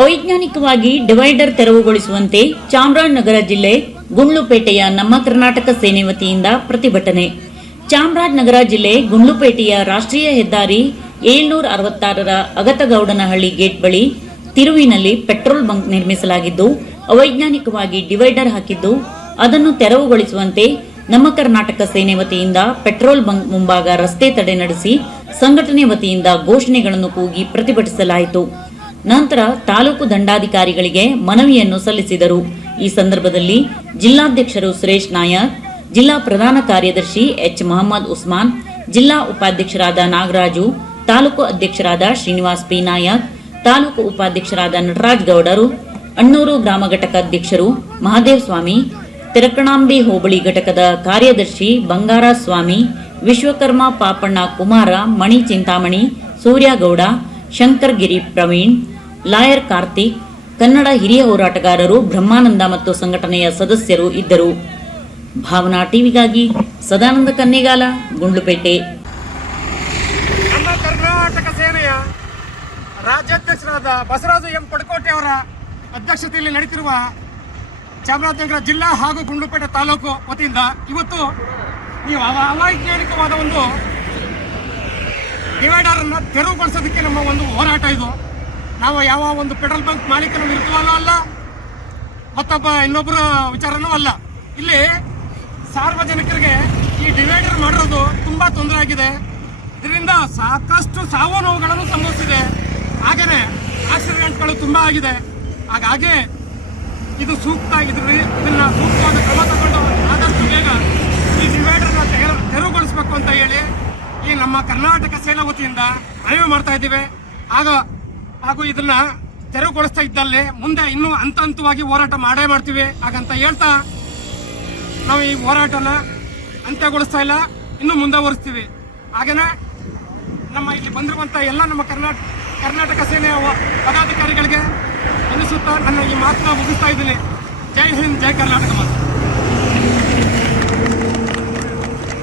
ಅವೈಜ್ಞಾನಿಕವಾಗಿ divider ತೆರವುಗೊಳಿಸುವಂತೆ ಚಾಮರಾಜನಗರ ಜಿಲ್ಲೆ ಗುಂಡ್ಲುಪೇಟೆಯ ನಮ್ಮ ಕರ್ನಾಟಕ ಸೇನೆ ವತಿಯಿಂದ ಪ್ರತಿಭಟನೆ. ಚಾಮರಾಜನಗರ ಜಿಲ್ಲೆ ಗುಂಡ್ಲುಪೇಟೆಯ ರಾಷ್ಟ್ರೀಯ ಹೆದ್ದಾರಿ ಏಳ್ನೂರ ಅರವತ್ತಾರರ ಅಗತಗೌಡನಹಳ್ಳಿ ಗೇಟ್ ಬಳಿ ತಿರುವಿನಲ್ಲಿ ಪೆಟ್ರೋಲ್ ಬಂಕ್ ನಿರ್ಮಿಸಲಾಗಿದ್ದು, ಅವೈಜ್ಞಾನಿಕವಾಗಿ ಡಿವೈಡರ್ ಹಾಕಿದ್ದು, ಅದನ್ನು ತೆರವುಗೊಳಿಸುವಂತೆ ನಮ್ಮ ಕರ್ನಾಟಕ ಸೇನೆ ವತಿಯಿಂದ ಪೆಟ್ರೋಲ್ ಬಂಕ್ ಮುಂಭಾಗ ರಸ್ತೆ ತಡೆ ನಡೆಸಿ ಸಂಘಟನೆ ವತಿಯಿಂದ ಘೋಷಣೆಗಳನ್ನು ಕೂಗಿ ಪ್ರತಿಭಟಿಸಲಾಯಿತು. ನಂತರ ತಾಲೂಕು ದಂಡಾಧಿಕಾರಿಗಳಿಗೆ ಮನವಿಯನ್ನು ಸಲ್ಲಿಸಿದರು. ಈ ಸಂದರ್ಭದಲ್ಲಿ ಜಿಲ್ಲಾಧ್ಯಕ್ಷರು ಸುರೇಶ್ ನಾಯಕ್ ಜಿಲ್ಲಾ ಪ್ರಧಾನ ಕಾರ್ಯದರ್ಶಿ ಎಚ್ ಮೊಹಮ್ಮದ್ ಉಸ್ಮಾನ್, ಜಿಲ್ಲಾ ಉಪಾಧ್ಯಕ್ಷರಾದ ನಾಗರಾಜು, ತಾಲೂಕು ಅಧ್ಯಕ್ಷರಾದ ಶ್ರೀನಿವಾಸ್ ಪಿ ನಾಯಕ್ ತಾಲೂಕು ಉಪಾಧ್ಯಕ್ಷರಾದ ನಟರಾಜ್ ಗೌಡರು, ಅಣ್ಣೂರು ಗ್ರಾಮ ಘಟಕ ಅಧ್ಯಕ್ಷರು ಮಹಾದೇವ್ ಸ್ವಾಮಿ, ತಿರಕಣಾಂಬಿ ಹೋಬಳಿ ಘಟಕದ ಕಾರ್ಯದರ್ಶಿ ಬಂಗಾರ ಸ್ವಾಮಿ, ವಿಶ್ವಕರ್ಮ ಪಾಪಣ್ಣ ಕುಮಾರ, ಮಣಿ ಚಿಂತಾಮಣಿ ಸೂರ್ಯಗೌಡ ಶಂಕರ್ಗಿರಿ ಪ್ರವೀಣ್ ಲಾಯರ್ ಕಾರ್ತಿಕ್ ಕನ್ನಡ ಹಿರಿಯ ಹೋರಾಟಗಾರರು, ಬ್ರಹ್ಮಾನಂದ ಮತ್ತು ಸಂಘಟನೆಯ ಸದಸ್ಯರು ಇದ್ದರು. ಭಾವನಾ ಟಿವಿಗಾಗಿ ಸದಾನಂದ ಕನ್ನಿಗಾಲ, ಗುಂಡ್ಲುಪೇಟೆ. ನಮ್ಮ ಕರ್ನಾಟಕ ಸೇನೆಯ ರಾಜ್ಯಾಧ್ಯಕ್ಷರಾದ ಬಸವರಾಜ ಎಂ ಕೊಡಕೋಟೆ ಅವರ ಅಧ್ಯಕ್ಷತೆಯಲ್ಲಿ ನಡೀತಿರುವ ಚಾಮರಾಜನಗರ ಜಿಲ್ಲಾ ಹಾಗೂ ಗುಂಡ್ಲುಪೇಟೆ ತಾಲೂಕು ವತಿಯಿಂದ ಇವತ್ತು ನೀವು ಅವ- ಅವೈಜ್ಞಾನಿಕವಾದ ಒಂದು ಡಿವೈಡರ್ ಅನ್ನು ತೆರವುಗೊಳಿಸೋದಕ್ಕೆ ನಮ್ಮ ಒಂದು ಹೋರಾಟ ಇದು. ನಾವು ಯಾವ ಒಂದು ಪೆಟ್ರೋಲ್ ಬಂಕ್ ಮಾಲೀಕನ ವಿರುದ್ಧವಲ್ಲೂ ಅಲ್ಲ, ಮತ್ತೊಬ್ಬ ಇನ್ನೊಬ್ಬರ ವಿಚಾರನೂ ಅಲ್ಲ. ಇಲ್ಲಿ ಸಾರ್ವಜನಿಕರಿಗೆ ಈ ಡಿವೈಡರ್ ಮಾಡಿರೋದು ತುಂಬಾ ತೊಂದರೆ ಆಗಿದೆ. ಇದರಿಂದ ಸಾಕಷ್ಟು ಸಾವು ನೋವುಗಳನ್ನು ಸಂಭವಿಸಿದೆ. ಹಾಗೆಯೇ ಆಕ್ಸಿಡೆಂಟ್ಗಳು ತುಂಬಾ ಆಗಿದೆ. ಹಾಗಾಗಿ ಇದು ಸೂಕ್ತ ಆಗಿದ್ರಿ ಇದನ್ನ ಸೂಕ್ತವಾದ ಕ್ರಮ ತಗೊಂಡು ಆದಷ್ಟು ಬೇಗ ಈ ಡಿವೈಡರ್ನ ತೆರ- ತೆರವುಗೊಳಿಸಬೇಕು ಅಂತ ಹೇಳಿ ಈ ನಮ್ಮ ಕರ್ನಾಟಕ ಸೇನಾ ವತಿಯಿಂದ ಮನವಿ ಮಾಡ್ತಾ ಇದ್ದೀವಿ. ಆಗ ಹಾಗೂ ಇದನ್ನ ತೆರವುಗೊಳಿಸ್ತಾ ಇದ್ದಲ್ಲಿ ಮುಂದೆ ಇನ್ನೂ ಹಂತ ಹಂತವಾಗಿ ಹೋರಾಟ ಮಾಡೇ ಮಾಡ್ತೀವಿ. ಹಾಗಂತ ಹೇಳ್ತಾ ನಾವು ಈ ಹೋರಾಟನ ಅಂತ್ಯಗೊಳಿಸ್ತಾ ಇಲ್ಲ, ಇನ್ನೂ ಮುಂದುವರಿಸ್ತೀವಿ. ಹಾಗೇನೆ ನಮ್ಮ ಇಲ್ಲಿ ಬಂದಿರುವಂಥ ಎಲ್ಲ ನಮ್ಮ ಕರ್ನಾಟಕ ಕರ್ನಾಟಕ ಸೇನೆಯ ಪದಾಧಿಕಾರಿಗಳಿಗೆ ಅನಿಸುತ್ತಾ ನನ್ನ ಈ ಮಾತನ್ನ ಮುಗಿಸ್ತಾ ಇದ್ದೀನಿ. ಜೈ ಹಿಂದ್, ಜೈ ಕರ್ನಾಟಕ ಮಾತು.